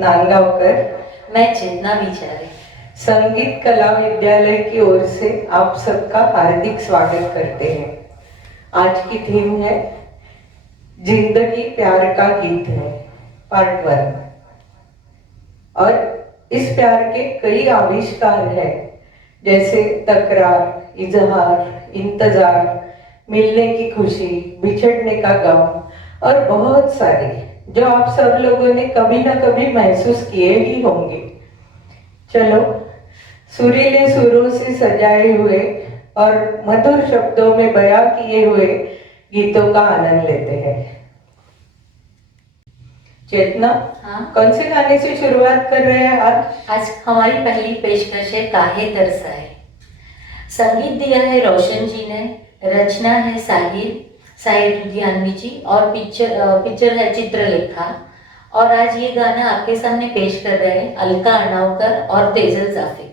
नांदगांवकर। मैं चेतना विचारे संगीत कला विद्यालय की ओर से आप सबका हार्दिक स्वागत करते हैं। आज की थीम है जिंदगी प्यार का गीत है, पार्ट 1। और इस प्यार के कई आविष्कार हैं, जैसे तकरार, इजहार, इंतजार, मिलने की खुशी, बिछड़ने का गम और बहुत सारे जो आप सब लोगों ने कभी ना कभी महसूस किए ही होंगे। चलो सुरीले सुरों से सजाए हुए और मधुर शब्दों में बयां किए हुए गीतों का आनंद लेते हैं। चेतना, हाँ, कौन से गाने से शुरुआत कर रहे हैं आज? आज हमारी पहली पेशकश है काहे तरसाए। संगीत दिया है रोशन जी ने, रचना है साहिर लुधियानवी जी और पिक्चर है चित्रलेखा। और आज ये गाना आपके सामने पेश कर रहे हैं अलका अनावकर और तेजल जाफेकर।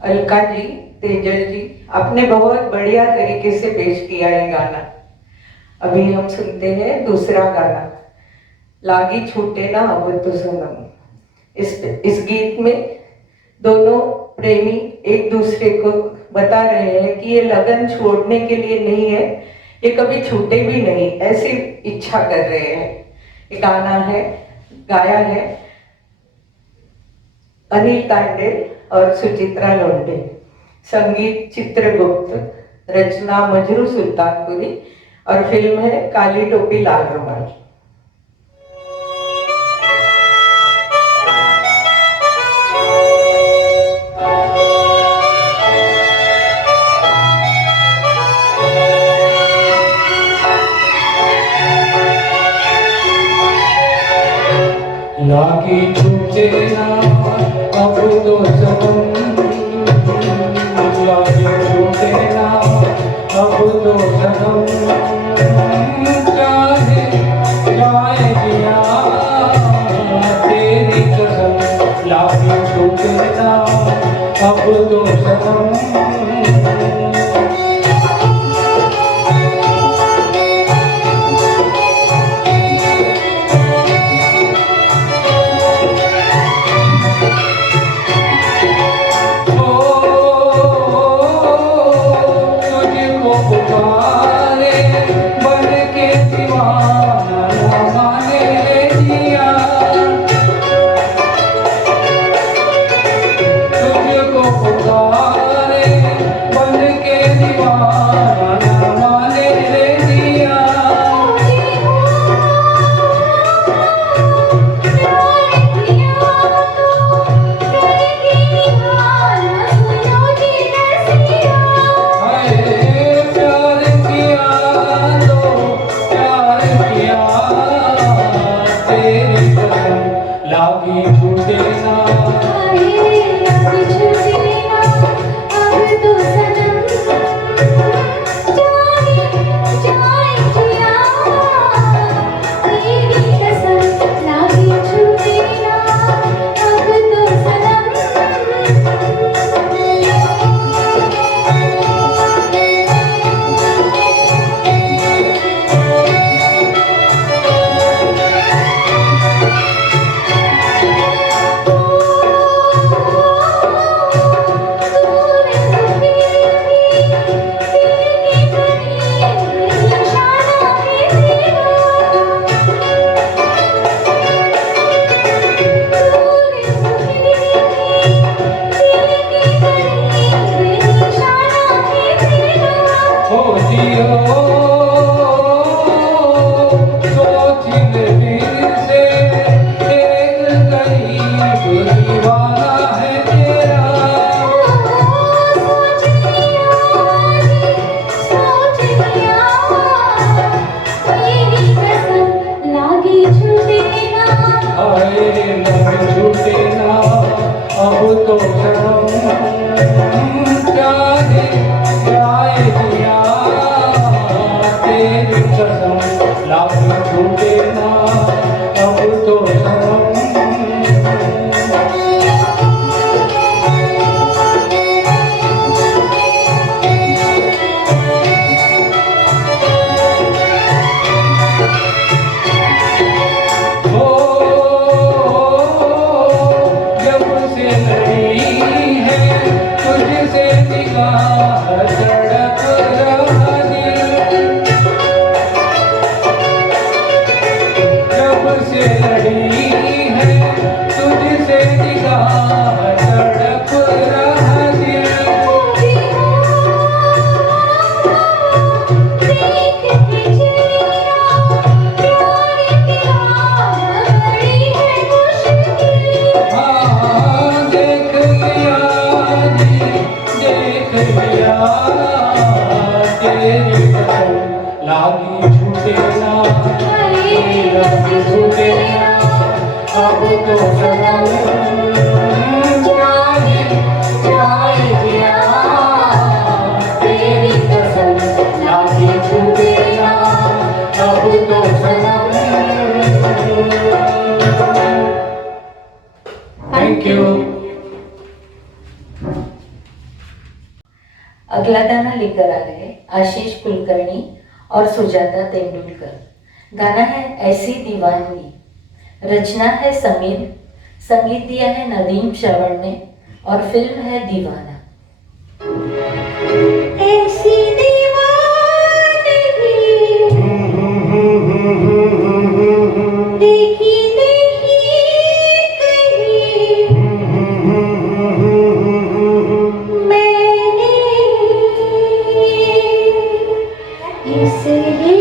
अलका जी, तेजल जी, आपने बहुत बढ़िया तरीके से पेश किया है गाना। अभी हम सुनते हैं दूसरा गाना, लागी छूटे ना अब तो सनम। इस गीत में दोनों प्रेमी एक दूसरे को बता रहे हैं कि ये लगन छोड़ने के लिए नहीं है, ये कभी छूटे भी नहीं, ऐसी इच्छा कर रहे हैं। ये गाना है, गाया है अनिल तांडे और सुचित्रा लोंढे, संगीत चित्रगुप्त, रचना मजरू सुल्तानपुरी और फिल्म है काली टोपी लाल रुमाल। लागी छूटे ना अब तो सनम, लागी छूटे ना अब तो सनम, चाहे जाए जिया तेरी कसम, लागी छूटे ना अब तो सनम। लागी छूटे ना अब तो सनम, जाए जिया तेरी कसम, लागी छूटे ना अब तो सनम। लागी छूटे ना लागी छूटे ना अब तो सनम, चाहे जाए जिया तेरी कसम, लागी छूटे ना अब तो सनम। Thank you. अगला गाना लेकर आ रहे हैं आशीष कुलकर्णी और सुजाता तेंदुलकर। गाना है ऐसी दीवानगी, रचना है समीर, संगीत दिया है नदीम श्रवण ने और फिल्म है दीवाना। ऐसी दीवानगी देखी नहीं कहीं मैंने इसलिए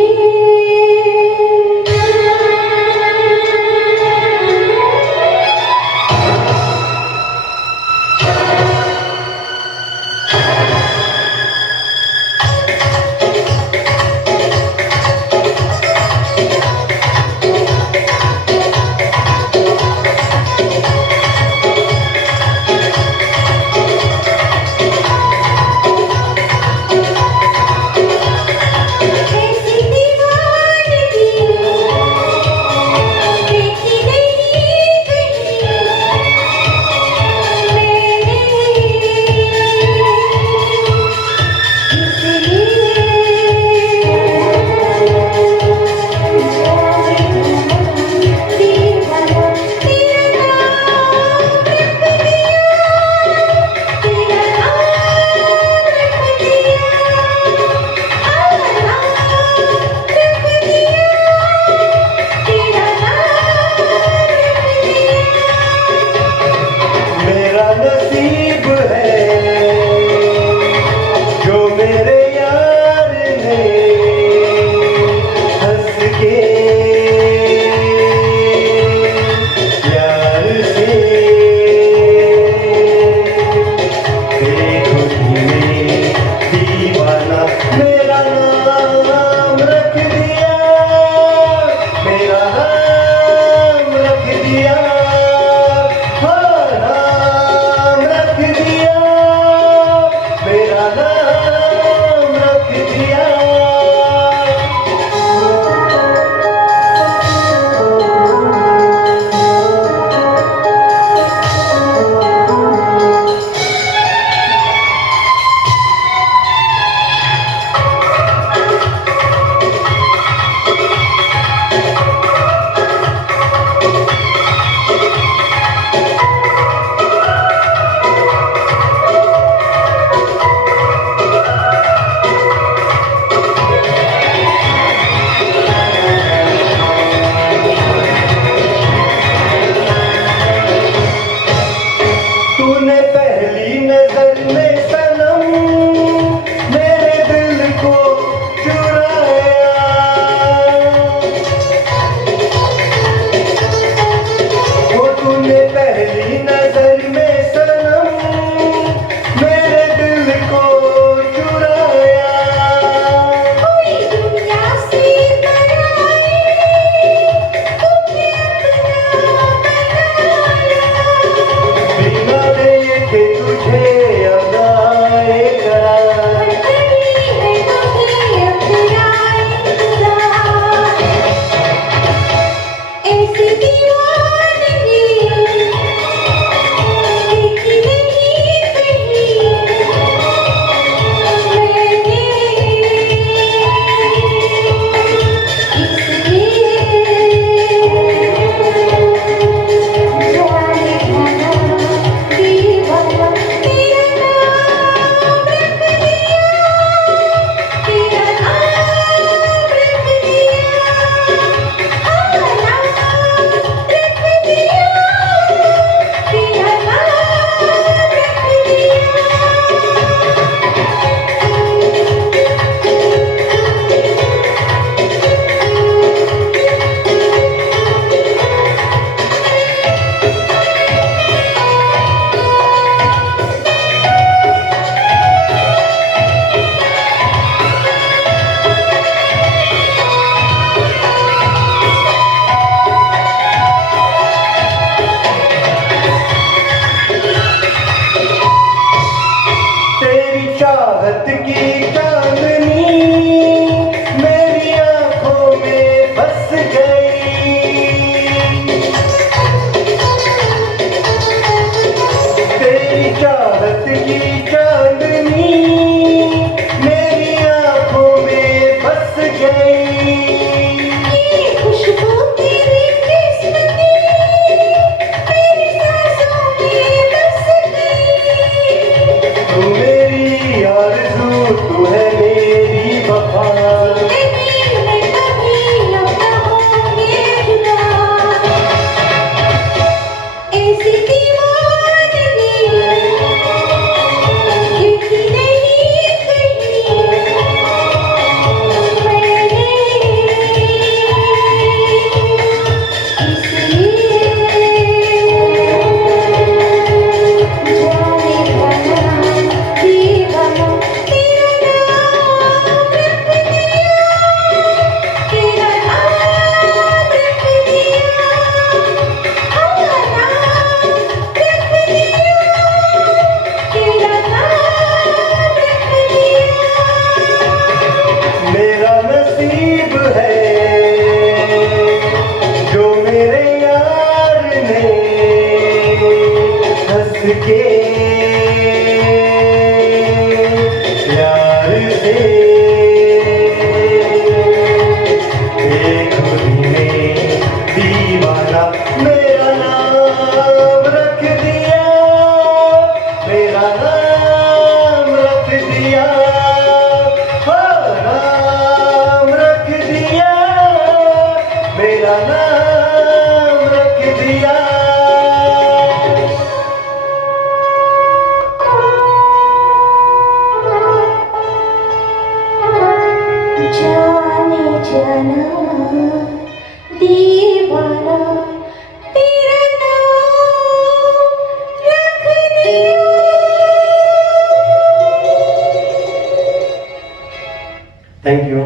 थैंक यू।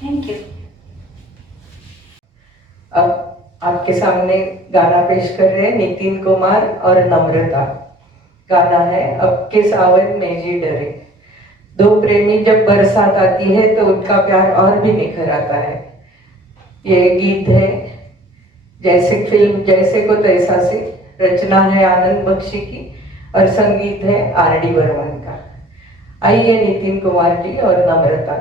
Thank you. अब आपके सामने गाना पेश कर रहे हैं नितिन कुमार और नम्रता। गाना है अब के सावन में जी डरे। दो प्रेमी जब बरसात आती है तो उनका प्यार और भी निखर आता है। ये गीत है जैसे फिल्म जैसे को तैसा से, रचना है आनंद बख्शी की और संगीत है आर.डी. बर्मन का। आइए नितिन कुमार जी और नम्रता।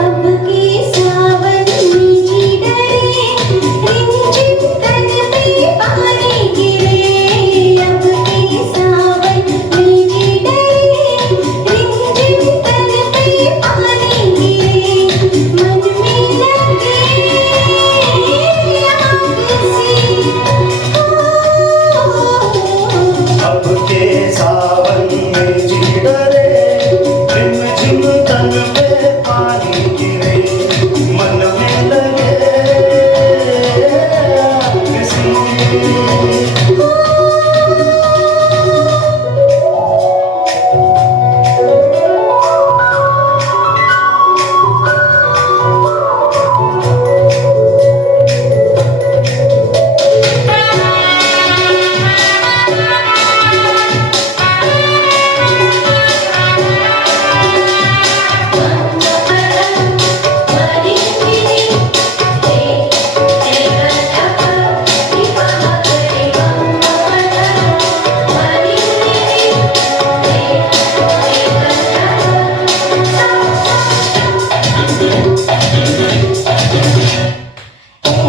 अब के सावन में जी डरे, रिमझिम तन पे पानी गिरे। अब के सावन में जी डरे, रिमझिम तन पे पानी गिरे। मन में लगे आग सी, अब के सावन में जी डरे, रिमझिम तन पे पानी गिरे। मन में लगे आग सी।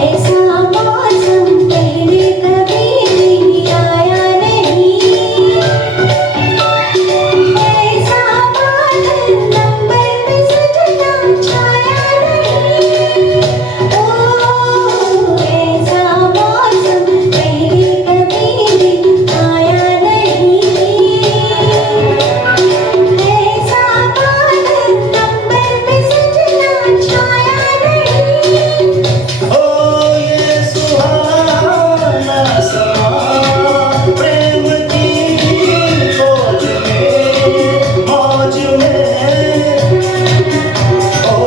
ऐसा मौसम पहले कभी आया नहीं। ऐसा बादल नंबर पे सजना छाया नहीं। ओ ऐसा मौसम पहले कभी आया नहीं। ऐसा बादल नंबर पे सजना छाया नहीं। ओ ये सुहाना समा, प्रेम की खोज में, मौज में। ओ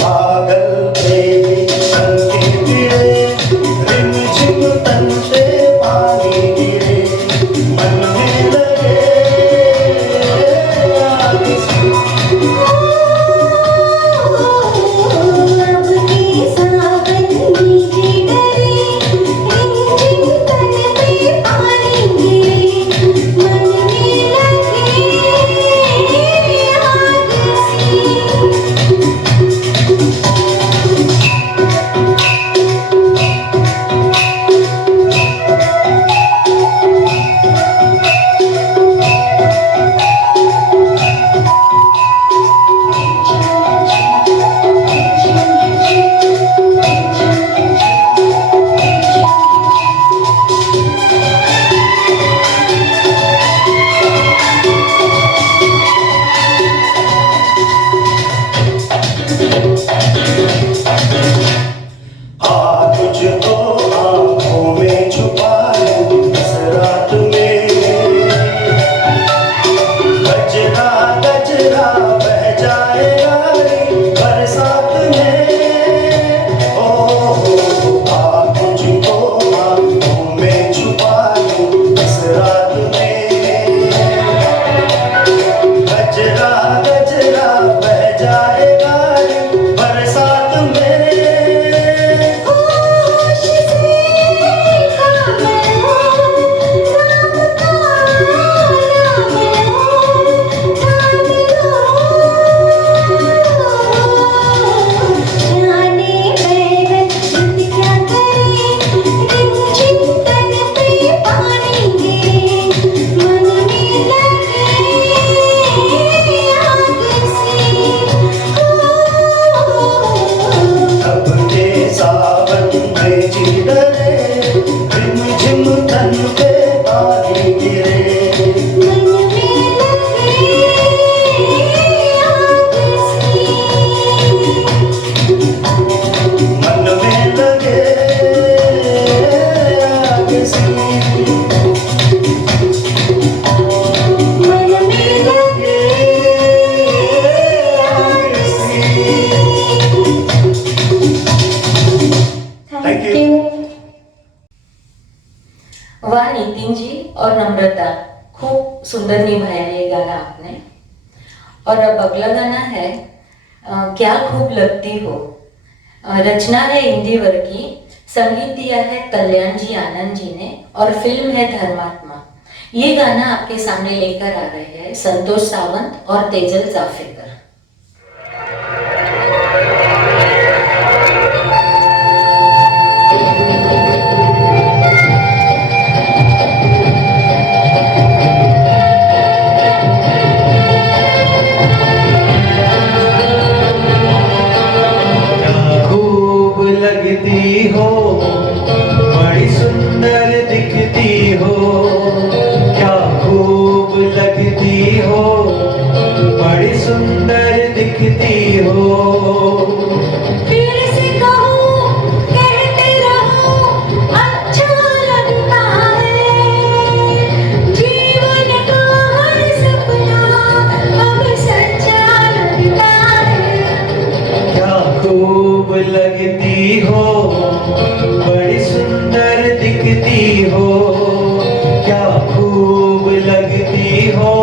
पागल प्रेमी तन के गिरे, रिमझिम तन पे पानी गिरे। मन में लगे आग सी। अब के सावन में जी डरे, रिमझिम तन पे पानी गिरे। मन में लगे आग आ तुझको आँखों में छुपा लूं इस रात में। गजरा गजरा बह जाएगा बरसात में। ओ आ तुझको आँखों में छुपा लूं इस रात में। गजरा गजरा बह जाएगा बरसात में। होश से Thank you. वाह नितिन जी और नम्रता, खूप सुंदर निभाया ये गाना आपने। और अब अगला गाना है क्या खूब लगती हो। रचना है इंदिवर की, संगीत दिया है कल्याण जी आनंद जी ने और फिल्म है धर्मात्मा। ये गाना आपके सामने लेकर आ रहे हैं संतोष सावंत और तेजल जाफेकर। खूब लगती हो, बड़ी सुंदर दिखती हो, क्या खूब लगती हो, बड़ी सुंदर दिखती हो। फिर से कहूं कहते रहो अच्छा लगता है, जीवन का हर सपना अब सच्चा लगता है। क्या खूब लगती हो, बड़ी सुंदर दिखती हो, क्या खूब लगती हो,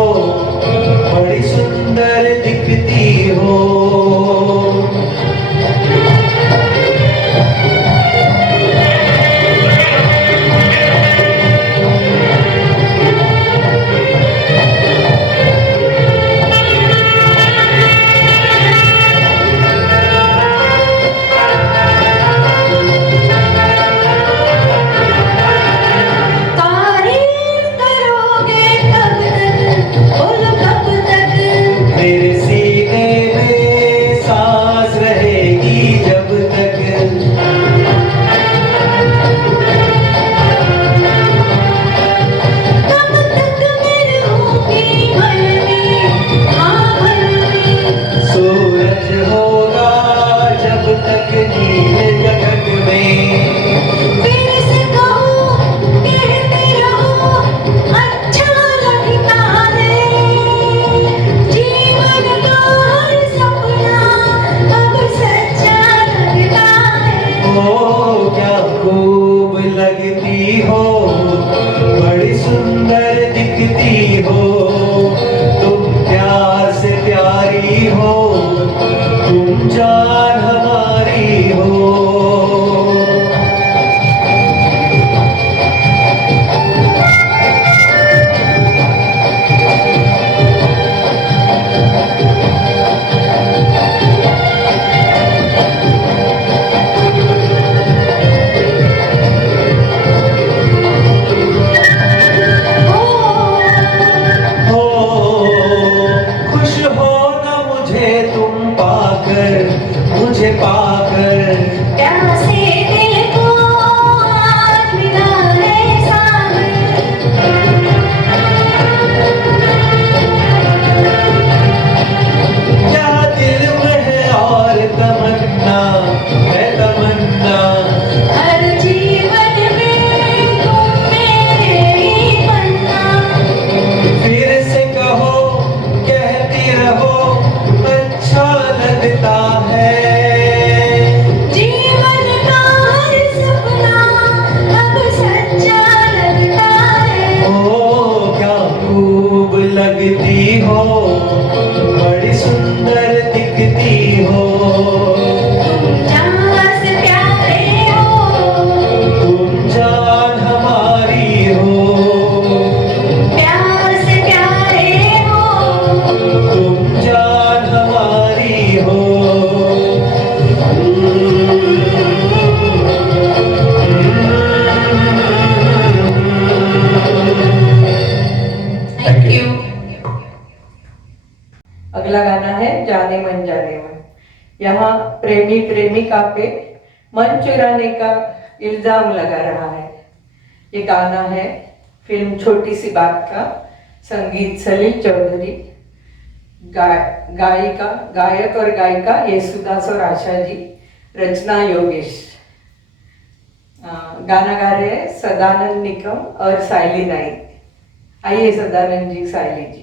बड़ी सुंदर दिखती हो। तारीफ करोगे कब तक, बोलो कब तक। मेरे सीने में सांस रहेगी जब तक, तब तक मैं रहूंगी मन में, हाँ मन में। सूरज होगा जब तक नीले गगन में। फिर से कहूं कहते रहो अच्छा लगता है, जीवन का हर सपना अब सच्चा लगता है। ओ क्या खूब लगती हो, बड़ी सुंदर दिखती हो, तुम प्यार से प्यारी हो, तुम जान हमारी हो। हो खुश हो ना मुझे तुम पाकर, मुझे पाकर। प्यासे दिल को आज मिला है सागर, क्या दिल में है और तमन्ना है तमन्ना। हर जीवन में तुम मेरे ही बनना। फिर से कहो कहती रहो अच्छा लगता है, जीवन का हर सपना अब सच्चा लगता है। ओ क्या खूब लगती हो, बड़ी सुंदर दिखती हो, तुम जहाँ से प्यारे हो, तुम जान हमारी हो, प्यार से प्यारे हो। तुम जान हमारी हो। Thank you. अगला गाना है जाने मन जाने मन। यहाँ प्रेमी प्रेमिका पे मन चुराने का इल्जाम लगा रहा है। ये गाना है फिल्म छोटी सी बात का, संगीत सलील चौधरी, गायक और गायिका येसुदास और आशा जी, रचना योगेश। गाना गा रहे हैं सदानंद निकम और साइली नाइक। आइए सदानंद जी, साइली जी।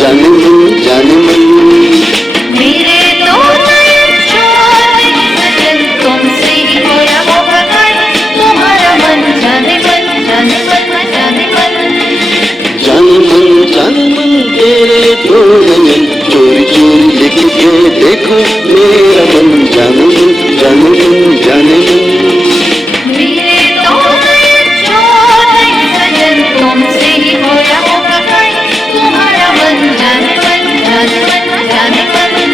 जाने मन जाने मन मेरे दो नयन छोटे सजन तुमसे ही खोया होगा कहीं तुम्हारा मन जाने मन जाने मन जाने मन जाने मन तेरे दो नयन चोरी चोरी लिख के देखो मेरा मन जाने मन जाने मन जाने मन मेरे दो नयन छोटे सजन तुमसे ही खोया होगा कहीं तुम्हारा मन जाने मन जाने मन जाने मन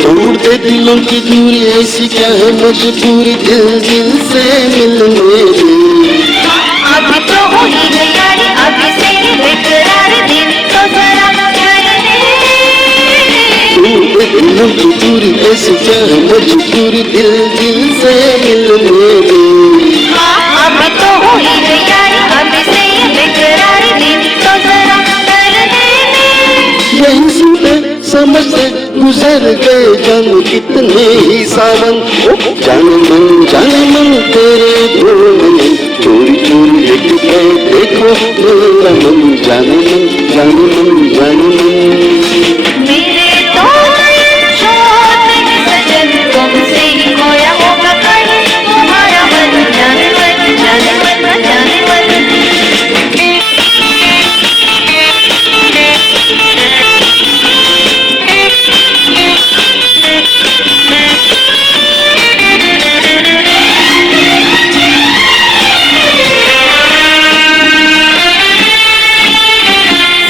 तोड़ दे दिलों की दूरी ऐसी क्या है मजबूरी दिल दिल से मिलने दे अभी तो हो ही गया रे अभी से ही बेकरार दिल तो जरा करने तोड़ दे दिलों की दूरी ऐसी क्या है मजबूरी दिल दिल से मिलने दे अभी तो हो ही गया रे अभी से ही बेकरार दिल तो जरा करने यही सुनते समझते गुजर गए जान कितने ही सावन ओ जाने मन तेरे दो नयन चोरी चोरी लिख के देखो मेरा मन जाने मन जाने मन मेरे दो नयन छोटे सजन तुमसे ही खोया होगा कहीं तुम्हारा मन जाने मन जाने मन जाने मन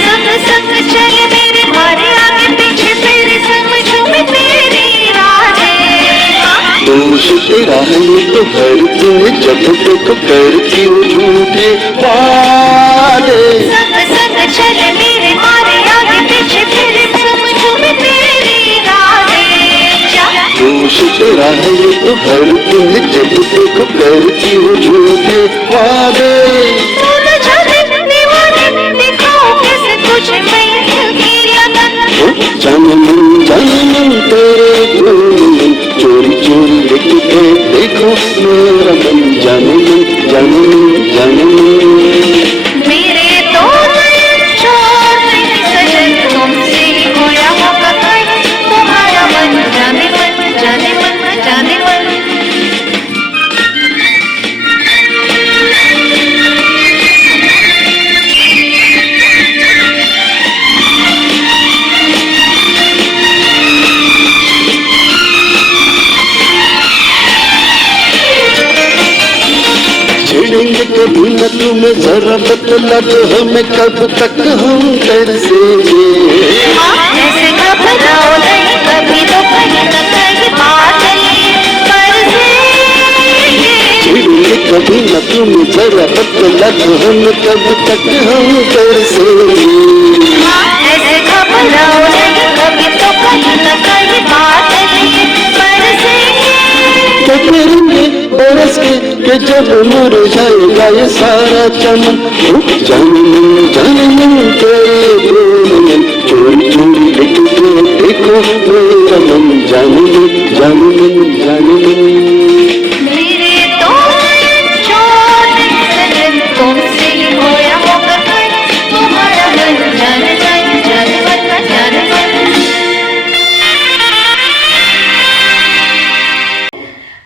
संग संग चले मेरे मारे आगे पीछे तेरे समझो में तेरी राहें दोष तेरा है ये तो करती है जब देखो करती हूँ झूठे वादे संग संग चले मेरे मारे आगे पीछे तेरे समझो में तेरी राहें दोष तेरा है ये तो करती है जब देखो करती हूँ झूठे वादे तू न जाने दीवाने दिखाओ कैसे तुझे मैं दिल की लगन जाने मन तेरे दो नयन चोरी चोरी लिख के देखो मेरा मन जाने मन मेरे दो नयन छोटे सजन तुमसे ही खोया होगा कहीं तुम्हारा मन जाने मन जाने मन जाने मन छेड़ेंगे कभी न तुम्हें जरा बतला तो हमें कब तक हम तरसेंगे ऐसे घबराओ नहीं कभी तो कहीं न कहीं बादल बरसेंगे छेड़ेंगे कभी न तुम्हें जरा बतला तो हमें कब तक हम तरसेंगे ऐसे घबराओ नहीं कभी तो कहीं न कहीं बादल बरसेंगे तो करेंगे बरस के जब मुरझाएगा ये सारा चमन जाने मन तेरे दो नयन चोरी चोरी लिख के देखो मेरा मन जाने मन मेरे दो नयन छोटे सजन तुमसे ही खोया होगा कहीं तुम्हारा मन जाने मन जाने मन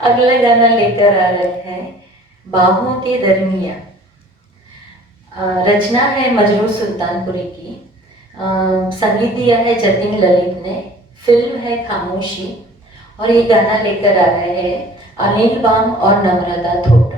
अगला गाना लेकर आ रहे हैं बाहों के दरमिया। रचना है मजरूह सुल्तानपुरी की, संगीत दिया है जतिन ललित ने, फिल्म है खामोशी और ये गाना लेकर आ रहे हैं अनिल बाम और नम्रता थोट।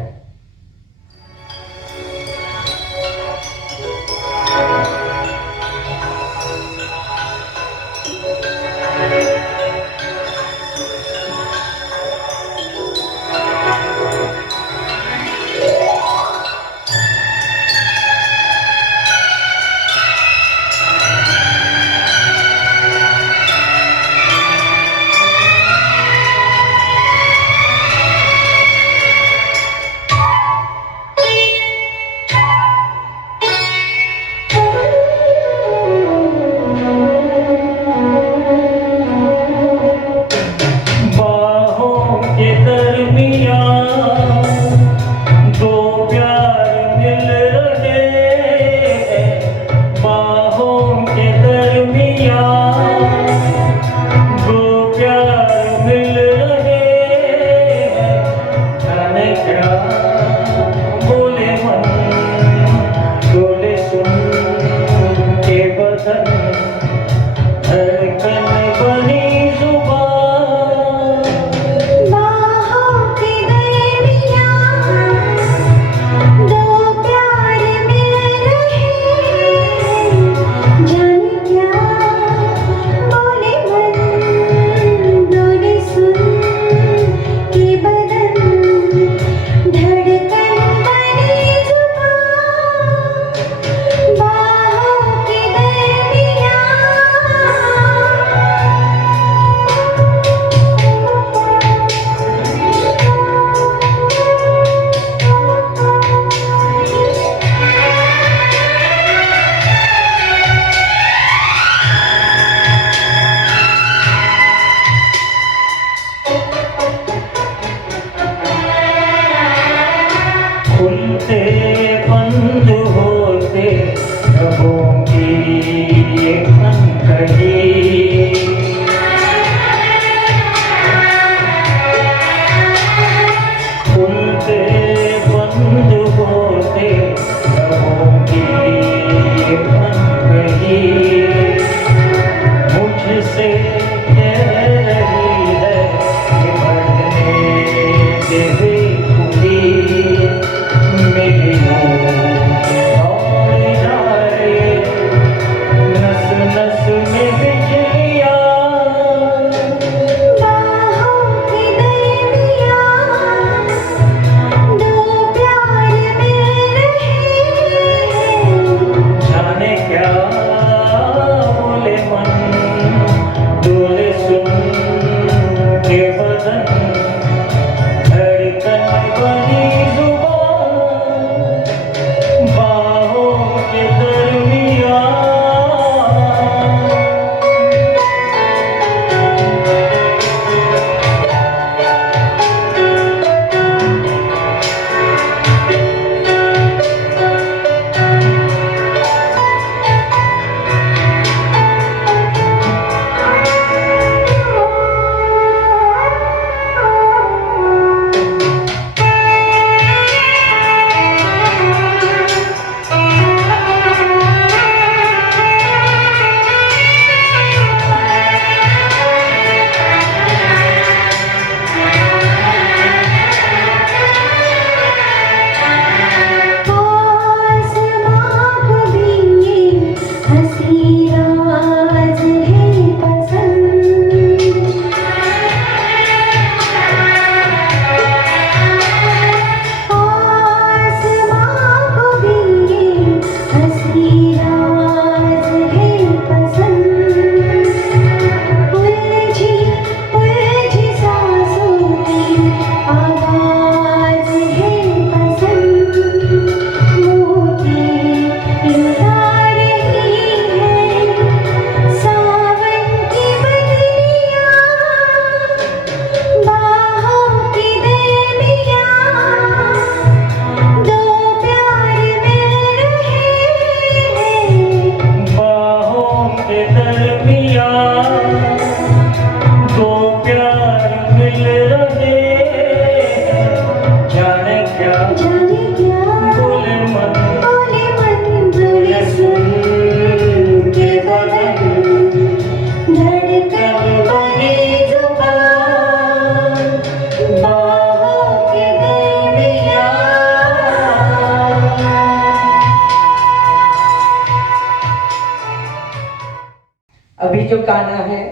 जो गाना है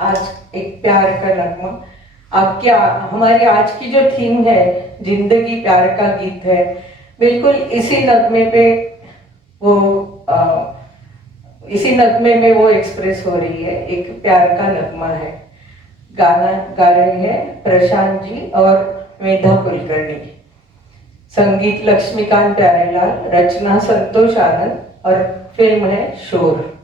आज एक प्यार का नगमा, आपके हमारी आज की जो थीम है जिंदगी प्यार का गीत है, बिल्कुल इसी नगमे पे वो इसी नगमे में वो एक्सप्रेस हो रही है। एक प्यार का नगमा है। गाना गा रहे हैं प्रशांत जी और मेधा कुलकर्णी, संगीत लक्ष्मीकांत प्यारेलाल, रचना संतोष आनंद और फिल्म है शोर।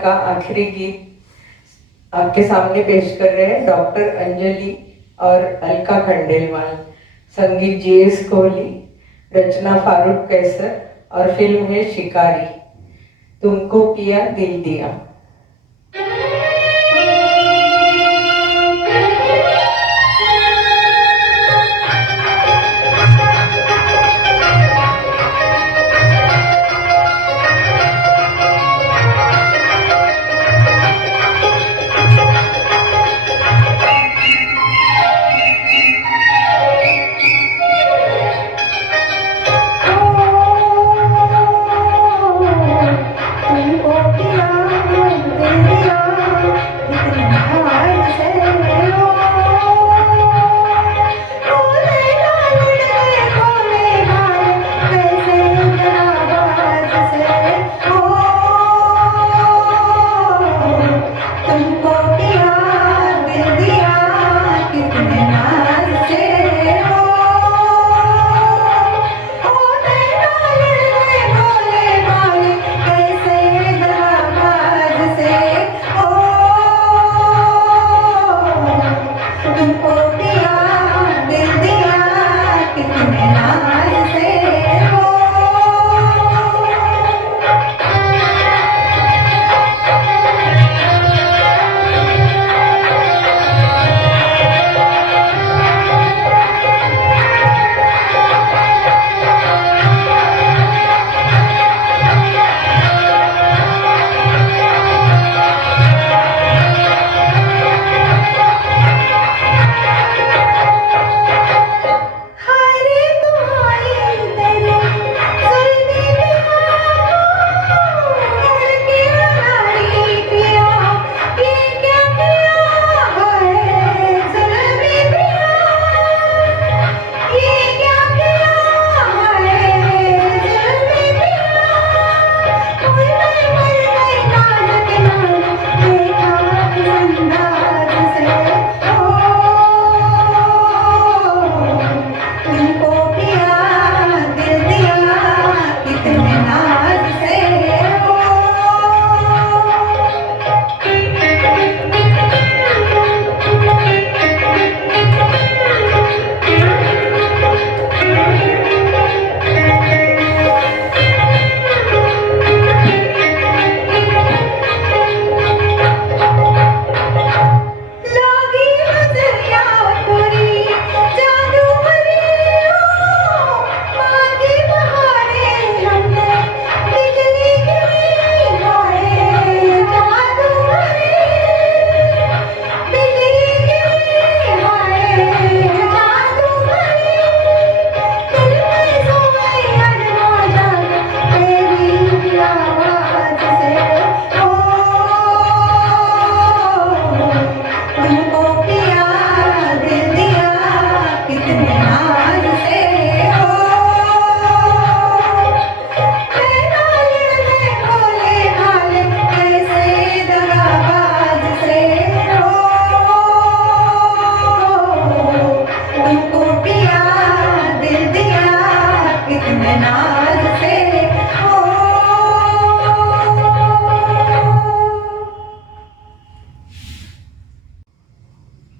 का आखिरी गीत आपके सामने पेश कर रहे हैं डॉक्टर अंजलि और अलका खंडेलवाल। संगीत जीएस कोहली, रचना फारूक कैसर और फिल्म है शिकारी। तुमको पिया दिल दिया।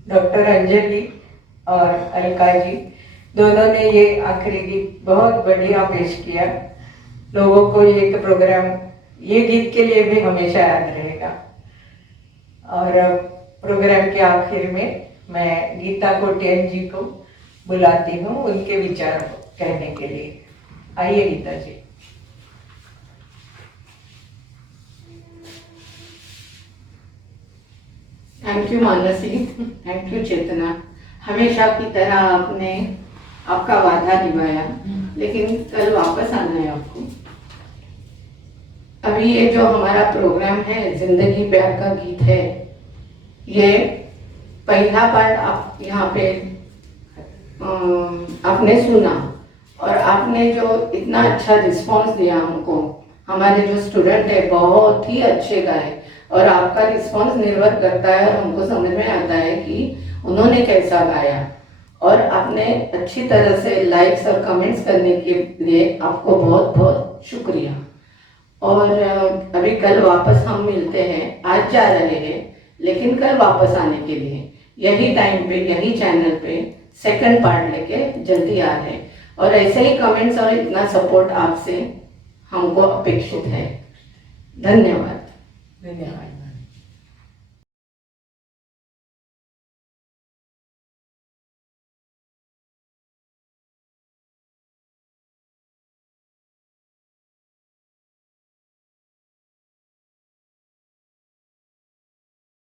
डॉक्टर अंजलि और अलका जी दोनों ने ये आखिरी गीत बहुत बढ़िया पेश किया। लोगों को ये प्रोग्राम ये गीत के लिए भी हमेशा याद रहेगा। और प्रोग्राम के आखिर में मैं गीता कोटियन जी को बुलाती हूँ उनके विचार कहने के लिए। आइए Gita ji. Thank you Mansi, thank you Chetna. हमेशा की तरह आपने आपका वादा निभाया, लेकिन कल वापस आना है आपको। अभी ये जो हमारा प्रोग्राम है जिंदगी प्यार का गीत है, ये पहला बार आप यहाँ पे आपने सुना और आपने जो इतना अच्छा रिस्पांस दिया हमको। हमारे जो स्टूडेंट है बहुत ही अच्छे गाए और आपका रिस्पांस निर्भर करता है और हमको समझ में आता है कि उन्होंने कैसा गाया। और आपने अच्छी तरह से लाइक्स और कमेंट्स करने के लिए आपको बहुत बहुत शुक्रिया। और अभी कल वापस हम मिलते हैं, आज जा रहे हैं लेकिन कल वापस आने के लिए यही टाइम पे यही चैनल पे सेकंड पार्ट लेके जल्दी आ रहे हैं। और ऐसे ही कमेंट्स और इतना सपोर्ट आपसे हमको अपेक्षित है। धन्यवाद। धन्यवाद।